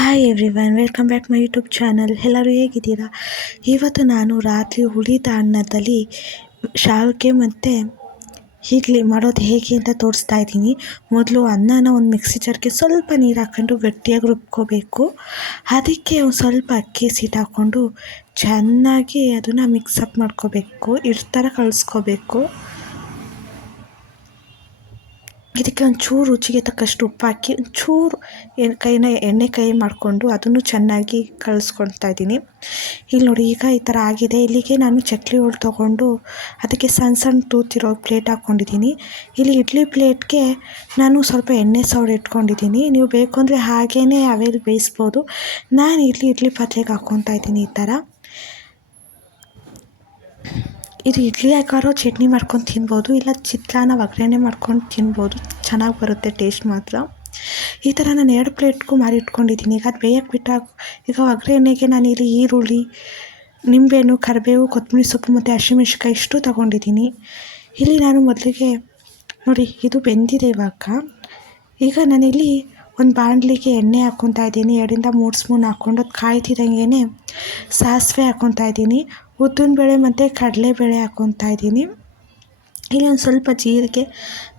Hi everyone, welcome back my YouTube channel. ಎಲ್ಲರೂ ಹೇಗಿದ್ದೀರಾ? ಇವತ್ತು ನಾನು ರಾತ್ರಿ ಉಳಿದ ಅನ್ನದಲ್ಲಿ ಶಾವಿಗೆ ಮತ್ತು ಇಡ್ಲಿ ಮಾಡೋದು ಹೇಗೆ ಅಂತ ತೋರಿಸ್ತಾ ಇದ್ದೀನಿ. ಮೊದಲು ಅನ್ನನ ಒಂದು ಮಿಕ್ಸಿ ಜಾರ್ಗೆ ಸ್ವಲ್ಪ ನೀರು ಹಾಕ್ಕೊಂಡು ಗಟ್ಟಿಯಾಗಿ ರುಬ್ಕೋಬೇಕು. ಅದಕ್ಕೆ ಒಂದು ಸ್ವಲ್ಪ ಅಕ್ಕಿ ಹಸಿಟ್ಟು ಹಾಕ್ಕೊಂಡು ಚೆನ್ನಾಗಿ ಅದನ್ನು ಮಿಕ್ಸಪ್ ಮಾಡ್ಕೋಬೇಕು, ಹಿಟ್ಟು ಥರ ಕಲಿಸ್ಕೋಬೇಕು. ಇದಕ್ಕೆ ಒಂಚೂರು ರುಚಿಗೆ ತಕ್ಕಷ್ಟು ಉಪ್ಪು ಹಾಕಿ ಒಂಚೂರು ಎಣ್ಣೆ ಕೈ ಮಾಡಿಕೊಂಡು ಅದನ್ನು ಚೆನ್ನಾಗಿ ಕಲಿಸ್ಕೊಳ್ತಾ ಇದ್ದೀನಿ. ಇಲ್ಲಿ ನೋಡಿ, ಈಗ ಈ ಥರ ಆಗಿದೆ. ಇಲ್ಲಿಗೆ ನಾನು ಚಕ್ಲಿ ಹೋಳು ತೊಗೊಂಡು ಅದಕ್ಕೆ ಸಣ್ಣ ಸಣ್ಣ ತೂತಿರೋ ಪ್ಲೇಟ್ ಹಾಕ್ಕೊಂಡಿದ್ದೀನಿ. ಇಲ್ಲಿ ಇಡ್ಲಿ ಪ್ಲೇಟ್ಗೆ ನಾನು ಸ್ವಲ್ಪ ಎಣ್ಣೆ ಸವರಿ ಇಟ್ಕೊಂಡಿದ್ದೀನಿ. ನೀವು ಬೇಕು ಅಂದರೆ ಹಾಗೇ ಅವೆಲ್ಲಿ ಬೇಯಿಸ್ಬೋದು. ನಾನು ಇಡ್ಲಿ ಪಾತ್ರೆಗೆ ಹಾಕ್ಕೊತಾ ಇದ್ದೀನಿ. ಈ ಥರ ಇದು ಇಡ್ಲಿ ಹಾಕಾರೋ ಚಟ್ನಿ ಮಾಡ್ಕೊಂಡು ತಿನ್ಬೋದು, ಇಲ್ಲ ಚಿತ್ರಾನ್ನ ಒಗ್ಗರಣೆ ಮಾಡ್ಕೊಂಡು ತಿನ್ಬೋದು. ಚೆನ್ನಾಗಿ ಬರುತ್ತೆ ಟೇಸ್ಟ್ ಮಾತ್ರ. ಈ ಥರ ನಾನು 2 ಪ್ಲೇಟ್ಗೂ ಇಟ್ಕೊಂಡಿದ್ದೀನಿ. ಈಗ ಅದು ಬೇಯಕ್ಕೆ ಬಿಟ್ಟಾಗ ಈಗ ಒಗ್ಗರಣೆಗೆ ನಾನಿಲ್ಲಿ ಈರುಳ್ಳಿ, ನಿಂಬೆಹಣ್ಣು, ಕರಿಬೇವು, ಕೊತ್ತಂಬರಿ ಸೊಪ್ಪು ಮತ್ತು ಹಸಿಮೆಣ್ಸಿನ್ಕಾಯಿ ಇಷ್ಟು ತೊಗೊಂಡಿದ್ದೀನಿ. ಇಲ್ಲಿ ನಾನು ಮೊದಲಿಗೆ ನೋಡಿ, ಇದು ಬೆಂದಿದೆ. ಈಗ ನಾನಿಲ್ಲಿ ಒಂದು ಬಾಣಲಿಗೆ ಎಣ್ಣೆ ಹಾಕ್ಕೊತಾ ಇದ್ದೀನಿ. 2 3 ಸ್ಪೂನ್ ಹಾಕ್ಕೊಂಡು ಅದು ಕಾಯ್ತಿದ್ದಂಗೆ ಸಾಸಿವೆ ಹಾಕ್ಕೊತಾ ಇದ್ದೀನಿ. ಉದ್ದಿನಬೇಳೆ ಮತ್ತು ಕಡಲೆಬೇಳೆ ಹಾಕ್ಕೊತಾ ಇದ್ದೀನಿ. ಇಲ್ಲಿ ಒಂದು ಸ್ವಲ್ಪ ಜೀರಿಗೆ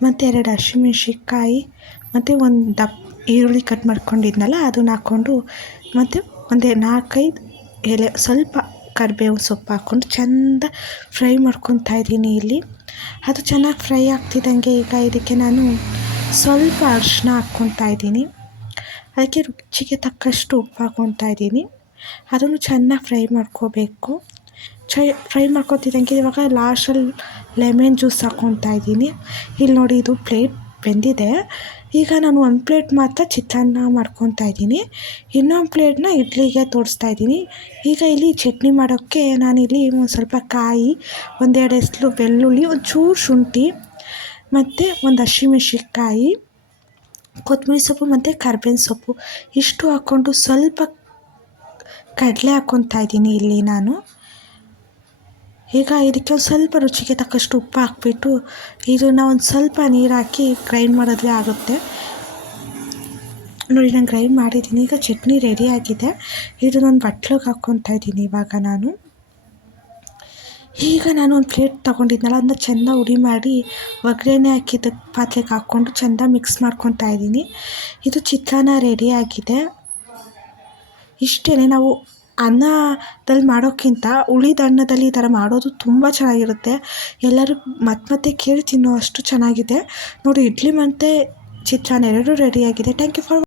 ಮತ್ತು 2 ಹಸಿಮೆಣ್ಸಿನ್ಕಾಯಿ ಮತ್ತು ಒಂದು ಈರುಳ್ಳಿ ಕಟ್ ಮಾಡ್ಕೊಂಡಿದ್ನಲ್ಲ ಅದನ್ನು ಹಾಕ್ಕೊಂಡು ಮತ್ತು ಒಂದು 4-5 ಎಲೆ ಸ್ವಲ್ಪ ಕರಿಬೇವು ಸೊಪ್ಪು ಹಾಕ್ಕೊಂಡು ಚೆಂದ ಫ್ರೈ ಮಾಡ್ಕೊತಾ ಇದ್ದೀನಿ. ಇಲ್ಲಿ ಅದು ಚೆನ್ನಾಗಿ ಫ್ರೈ ಆಗ್ತಿದ್ದಂಗೆ ಈಗ ಇದಕ್ಕೆ ನಾನು ಸ್ವಲ್ಪ ಅರಿಶಿನ ಹಾಕ್ಕೊತಾ ಇದ್ದೀನಿ. ಅದಕ್ಕೆ ರುಚಿಗೆ ತಕ್ಕಷ್ಟು ಉಪ್ಪು ಹಾಕ್ಕೊತಾ ಇದ್ದೀನಿ. ಅದನ್ನು ಚೆನ್ನಾಗಿ ಫ್ರೈ ಮಾಡ್ಕೋಬೇಕು. ಫ್ರೈ ಮಾಡ್ಕೊತಿದ್ದಂಗೆ ಇವಾಗ ಲಾಸ್ಟಲ್ಲಿ ಲೆಮನ್ ಜ್ಯೂಸ್ ಹಾಕ್ಕೊತಾ ಇದ್ದೀನಿ. ಇಲ್ಲಿ ನೋಡಿ, ಇದು ಪ್ಲೇಟ್ ಬೆಂದಿದೆ. ಈಗ ನಾನು ಒಂದು ಪ್ಲೇಟ್ ಮಾತ್ರ ಚಿತ್ರಾನ್ನ ಮಾಡ್ಕೊತಾ ಇದ್ದೀನಿ, ಇನ್ನೊಂದು ಪ್ಲೇಟ್ನ ಇಡ್ಲಿಗೆ ತೋರಿಸ್ತಾ ಇದ್ದೀನಿ. ಈಗ ಇಲ್ಲಿ ಚಟ್ನಿ ಮಾಡೋಕ್ಕೆ ನಾನಿಲ್ಲಿ ಒಂದು ಸ್ವಲ್ಪ ಕಾಯಿ, 1-2 ಎಸಳು ಬೆಳ್ಳುಳ್ಳಿ, ಒಂಚೂರು ಶುಂಠಿ ಮತ್ತು ಒಂದು ಹಸಿಮೆಣ್ಸಿನ್ಕಾಯಿ, ಕೊತ್ತಂಬರಿ ಸೊಪ್ಪು ಮತ್ತು ಕರ್ಬೇವಿನ ಸೊಪ್ಪು ಇಷ್ಟು ಹಾಕ್ಕೊಂಡು ಸ್ವಲ್ಪ ಕಡಲೆ ಹಾಕ್ಕೊತಾ ಇದ್ದೀನಿ ಇಲ್ಲಿ ನಾನು. ಈಗ ಇದಕ್ಕೆ ಒಂದು ಸ್ವಲ್ಪ ರುಚಿಗೆ ತಕ್ಕಷ್ಟು ಉಪ್ಪು ಹಾಕ್ಬಿಟ್ಟು ಇದನ್ನು ಒಂದು ಸ್ವಲ್ಪ ನೀರು ಹಾಕಿ ಗ್ರೈಂಡ್ ಮಾಡೋದ್ಲೇ ಆಗುತ್ತೆ. ನೋಡಿ, ನಾನು ಗ್ರೈಂಡ್ ಮಾಡಿದ್ದೀನಿ. ಈಗ ಚಟ್ನಿ ರೆಡಿಯಾಗಿದೆ. ಇದನ್ನೊಂದು ಬಟ್ಲಿಗೆ ಹಾಕ್ಕೊತಾ ಇದ್ದೀನಿ. ಈಗ ನಾನು ಒಂದು ಪ್ಲೇಟ್ ತೊಗೊಂಡಿದ್ನಲ್ಲ, ಅದನ್ನ ಚೆಂದ ಉಡಿ ಮಾಡಿ ಒಗ್ಗರಣೆ ಹಾಕಿದ ಪಾತ್ರೆಗೆ ಹಾಕ್ಕೊಂಡು ಚೆಂದ ಮಿಕ್ಸ್ ಮಾಡ್ಕೊತಾ ಇದ್ದೀನಿ. ಇದು ಚಿತ್ರಾನ್ನ ರೆಡಿಯಾಗಿದೆ. ಇಷ್ಟೇ. ನಾವು ಅನ್ನದಲ್ಲಿ ಮಾಡೋಕ್ಕಿಂತ ಉಳಿದ ಅನ್ನದಲ್ಲಿ ಈ ಥರ ಮಾಡೋದು ತುಂಬ ಚೆನ್ನಾಗಿರುತ್ತೆ. ಎಲ್ಲರೂ ಮತ್ತೆ ಕೇಳಿ ತಿನ್ನೋ ಅಷ್ಟು ಚೆನ್ನಾಗಿದೆ. ನೋಡಿ, ಇಡ್ಲಿ ಮತ್ತು ಚಿತ್ರಾನ್ನ 2 ರೆಡಿಯಾಗಿದೆ. Thank you for